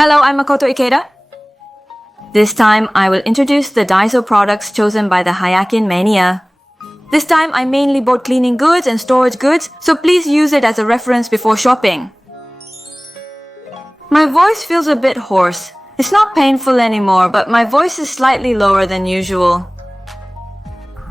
Hello, I'm Makoto Ikeda. This time, I will introduce the Daiso products chosen by the Hayakin Mania. This time, I mainly bought cleaning goods and storage goods, so please use it as a reference before shopping. My voice feels a bit hoarse. It's not painful anymore, but my voice is slightly lower than usual.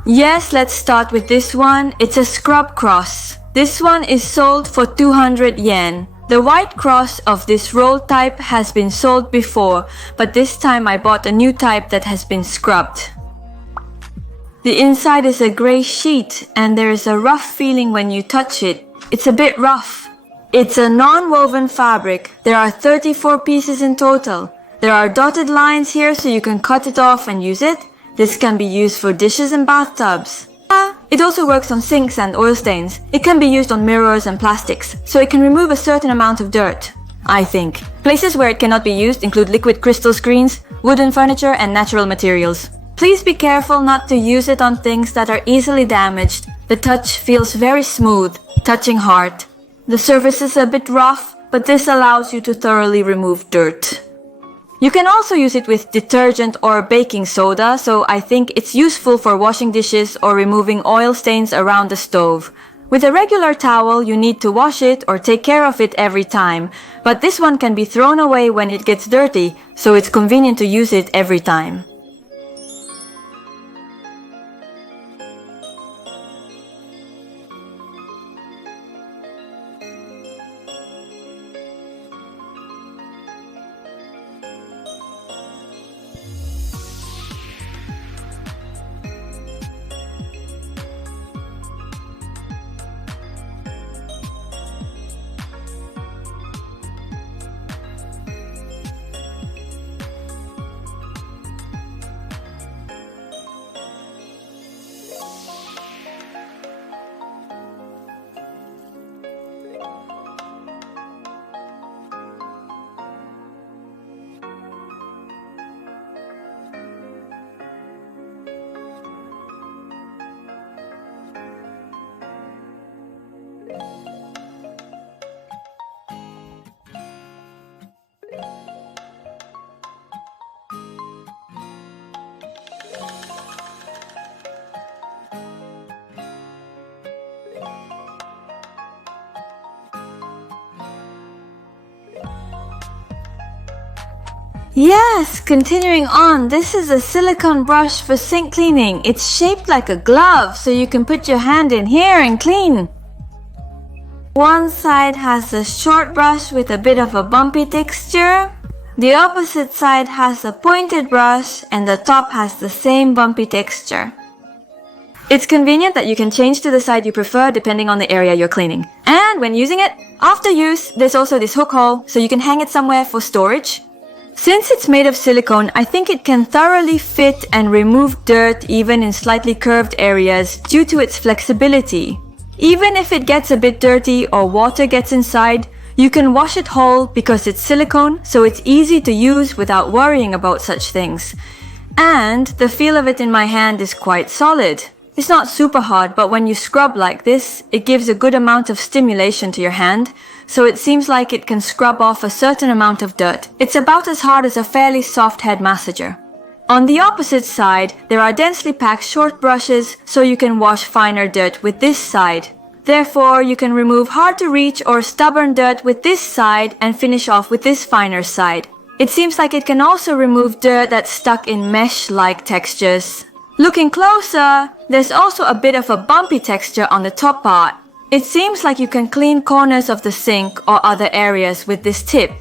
Yes, let's start with this one. It's a scrub cross. This one is sold for 200 yen. The white cross of this roll type has been sold before, but this time I bought a new type that has been scrubbed. The inside is a grey sheet and there is a rough feeling when you touch it. It's a bit rough. It's a non-woven fabric. There are 34 pieces in total. There are dotted lines here so you can cut it off and use it. This can be used for dishes and bathtubs. It also works on sinks and oil stains. It can be used on mirrors and plastics, so it can remove a certain amount of dirt, I think. Places where it cannot be used include liquid crystal screens, wooden furniture, and natural materials. Please be careful not to use it on things that are easily damaged. The touch feels very smooth, touching hard. The surface is a bit rough, but this allows you to thoroughly remove dirt. You can also use it with detergent or baking soda, so I think it's useful for washing dishes or removing oil stains around the stove. With a regular towel, you need to wash it or take care of it every time, but this one can be thrown away when it gets dirty, so it's convenient to use it every time. Yes, continuing on, this is a silicone brush for sink cleaning. It's shaped like a glove, so you can put your hand in here and clean. One side has a short brush with a bit of a bumpy texture. The opposite side has a pointed brush and the top has the same bumpy texture. It's convenient that you can change to the side you prefer depending on the area you're cleaning. And when using it, after use, there's also this hook hole so you can hang it somewhere for storage. Since it's made of silicone, I think it can thoroughly fit and remove dirt even in slightly curved areas due to its flexibility. Even if it gets a bit dirty or water gets inside, you can wash it whole because it's silicone, so it's easy to use without worrying about such things. And the feel of it in my hand is quite solid. It's not super hard, but when you scrub like this, it gives a good amount of stimulation to your hand, so it seems like it can scrub off a certain amount of dirt. It's about as hard as a fairly soft head massager. On the opposite side, there are densely packed short brushes, so you can wash finer dirt with this side. Therefore, you can remove hard to reach or stubborn dirt with this side and finish off with this finer side. It seems like it can also remove dirt that's stuck in mesh-like textures. Looking closer, there's also a bit of a bumpy texture on the top part. It seems like you can clean corners of the sink or other areas with this tip.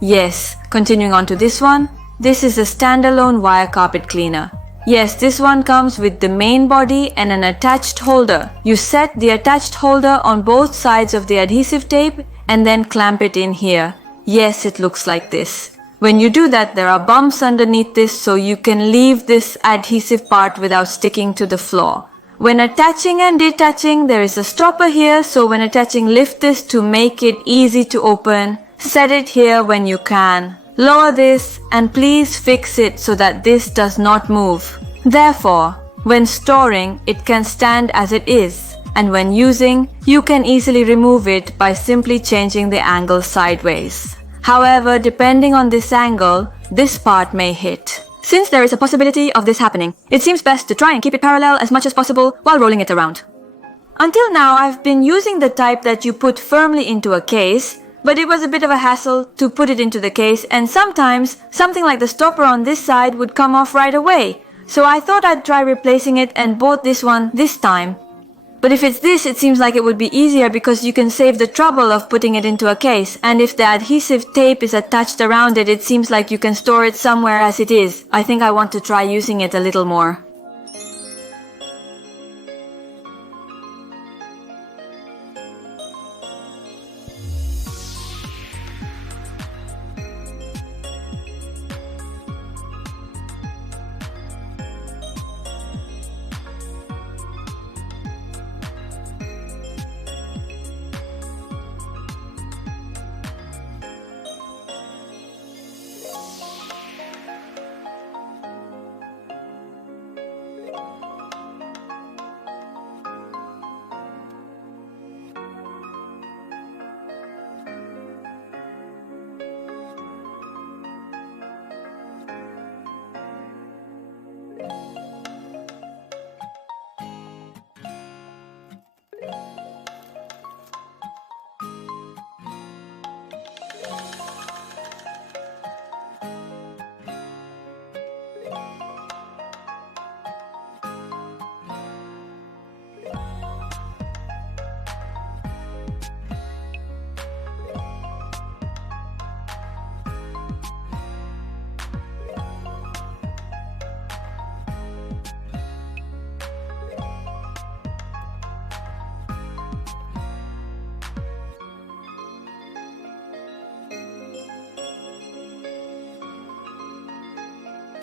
Yes, continuing on to this one. This is a standalone wire carpet cleaner. Yes, this one comes with the main body and an attached holder. You set the attached holder on both sides of the adhesive tape and then clamp it in here. Yes, it looks like this. When you do that, there are bumps underneath this, so you can leave this adhesive part without sticking to the floor. When attaching and detaching, there is a stopper here, so when attaching, lift this to make it easy to open. Set it here when you can. Lower this and please fix it so that this does not move. Therefore, when storing, it can stand as it is, and when using, you can easily remove it by simply changing the angle sideways. However, depending on this angle, this part may hit. Since there is a possibility of this happening, it seems best to try and keep it parallel as much as possible while rolling it around. Until now, I've been using the type that you put firmly into a case, but it was a bit of a hassle to put it into the case, and sometimes something like the stopper on this side would come off right away. So I thought I'd try replacing it and bought this one this time. But if it's this, it seems like it would be easier because you can save the trouble of putting it into a case, and if the adhesive tape is attached around it, it seems like you can store it somewhere as it is. I think I want to try using it a little more.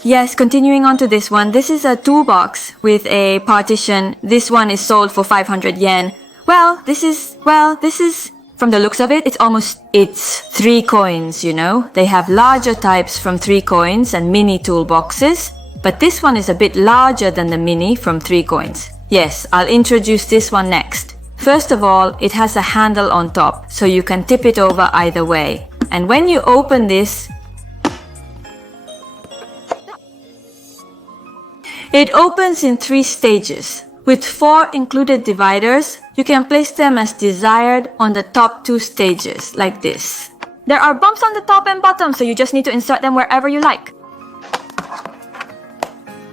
Yes, continuing on to this one, this is a toolbox with a partition. This one is sold for 500 yen. This is, from the looks of it, it's 3COINS, you know. They have larger types from 3COINS and mini toolboxes, but this one is a bit larger than the mini from 3COINS. Yes, I'll introduce this one next. First of all, it has a handle on top, so you can tip it over either way. And when you open this, it opens in 3 stages. With 4 included dividers, you can place them as desired on the top 2 stages, like this. There are bumps on the top and bottom, so you just need to insert them wherever you like.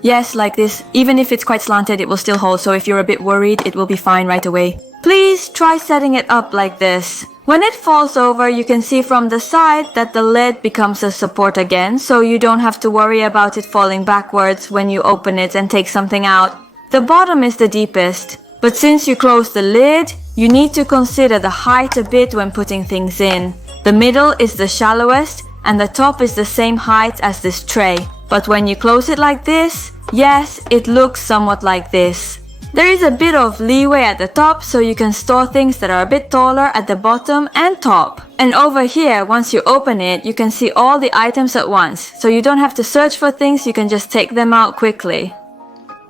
Yes, like this. Even if it's quite slanted, it will still hold, so if you're a bit worried, it will be fine right away. Please try setting it up like this. When it falls over, you can see from the side that the lid becomes a support again, so you don't have to worry about it falling backwards when you open it and take something out. The bottom is the deepest, but since you close the lid, you need to consider the height a bit when putting things in. The middle is the shallowest, and the top is the same height as this tray. But when you close it like this, yes, it looks somewhat like this. There is a bit of leeway at the top, so you can store things that are a bit taller at the bottom and top. And over here, once you open it, you can see all the items at once, so you don't have to search for things, you can just take them out quickly.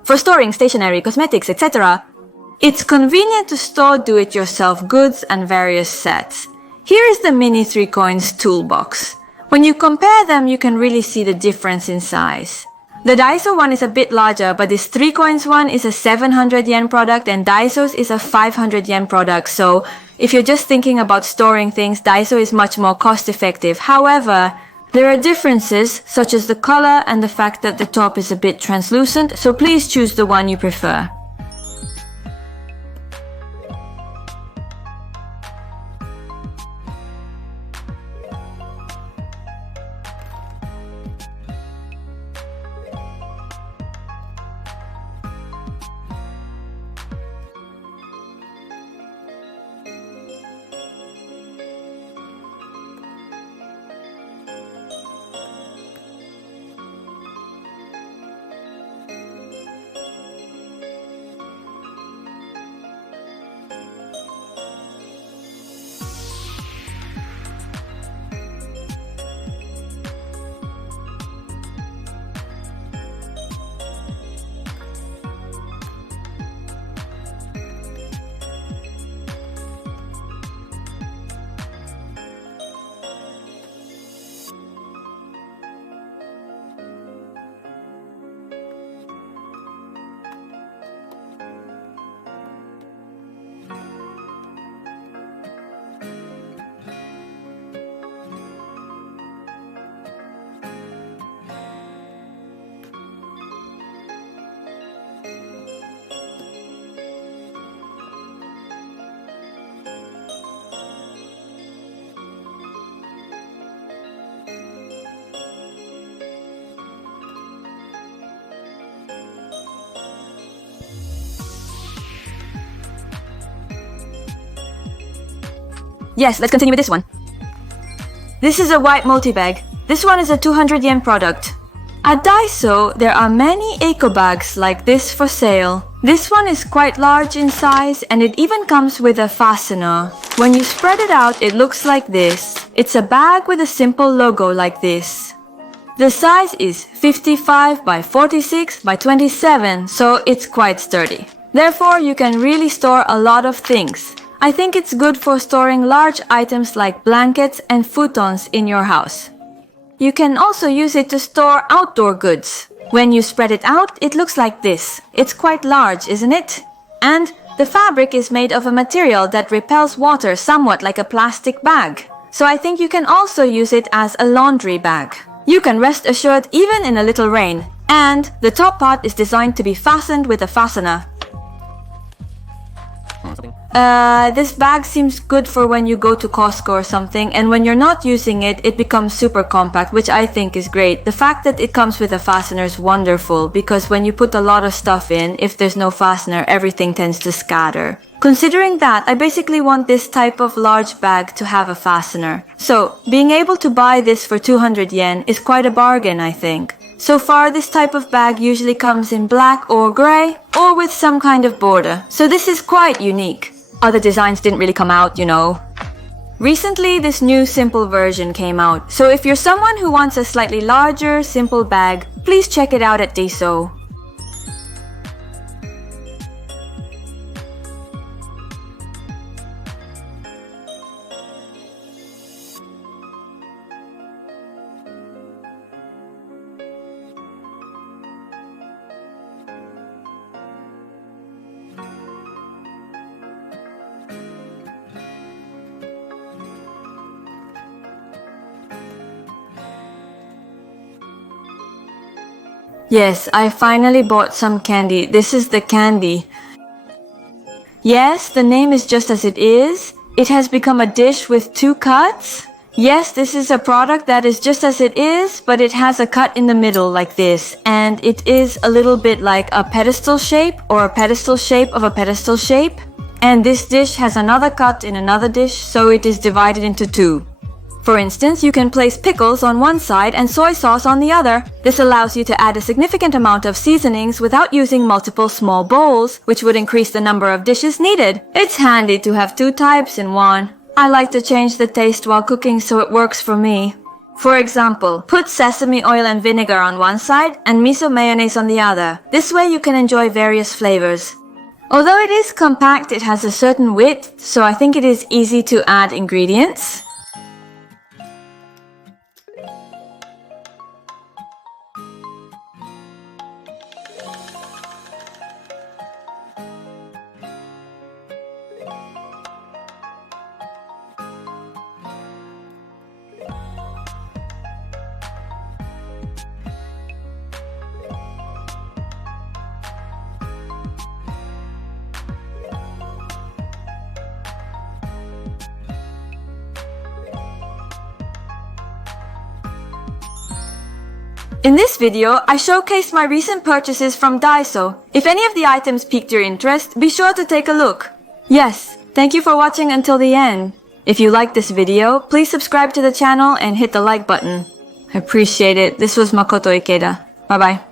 For storing stationery, cosmetics, etc., it's convenient to store do-it-yourself goods and various sets. Here is the mini 3COINS toolbox. When you compare them, you can really see the difference in size. The Daiso one is a bit larger, but this 3COINS one is a 700 yen product and Daiso's is a 500 yen product. So if you're just thinking about storing things, Daiso is much more cost effective. However, there are differences such as the color and the fact that the top is a bit translucent, so please choose the one you prefer. Yes, let's continue with this one. This is a white multi-bag. This one is a 200 yen product. At Daiso, there are many eco bags like this for sale. This one is quite large in size and it even comes with a fastener. When you spread it out, it looks like this. It's a bag with a simple logo like this. The size is 55 by 46 by 27, so it's quite sturdy. Therefore, you can really store a lot of things. I think it's good for storing large items like blankets and futons in your house. You can also use it to store outdoor goods. When you spread it out, it looks like this. It's quite large, isn't it? And the fabric is made of a material that repels water somewhat like a plastic bag. So I think you can also use it as a laundry bag. You can rest assured even in a little rain. And the top part is designed to be fastened with a fastener. This bag seems good for when you go to Costco or something, and when you're not using it, it becomes super compact, which I think is great. The fact that it comes with a fastener is wonderful, because when you put a lot of stuff in, if there's no fastener, everything tends to scatter. Considering that, I basically want this type of large bag to have a fastener. So, being able to buy this for 200 yen is quite a bargain, I think. So far, this type of bag usually comes in black or gray, or with some kind of border. So this is quite unique. Other designs didn't really come out, you know. Recently, this new simple version came out. So if you're someone who wants a slightly larger, simple bag, please check it out at Daiso. Yes, I finally bought some candy. This is the candy. Yes, the name is just as it is. It has become a dish with 2 cuts. Yes, this is a product that is just as it is, but it has a cut in the middle like this. And it is a little bit like a pedestal shape or a pedestal shape of a pedestal shape. And this dish has another cut in another dish, so it is divided into 2. For instance, you can place pickles on one side and soy sauce on the other. This allows you to add a significant amount of seasonings without using multiple small bowls, which would increase the number of dishes needed. It's handy to have 2 types in one. I like to change the taste while cooking so it works for me. For example, put sesame oil and vinegar on one side and miso mayonnaise on the other. This way you can enjoy various flavors. Although it is compact, it has a certain width, so I think it is easy to add ingredients. In this video, I showcased my recent purchases from Daiso. If any of the items piqued your interest, be sure to take a look. Yes, thank you for watching until the end. If you liked this video, please subscribe to the channel and hit the like button. I appreciate it. This was Makoto Ikeda. Bye bye.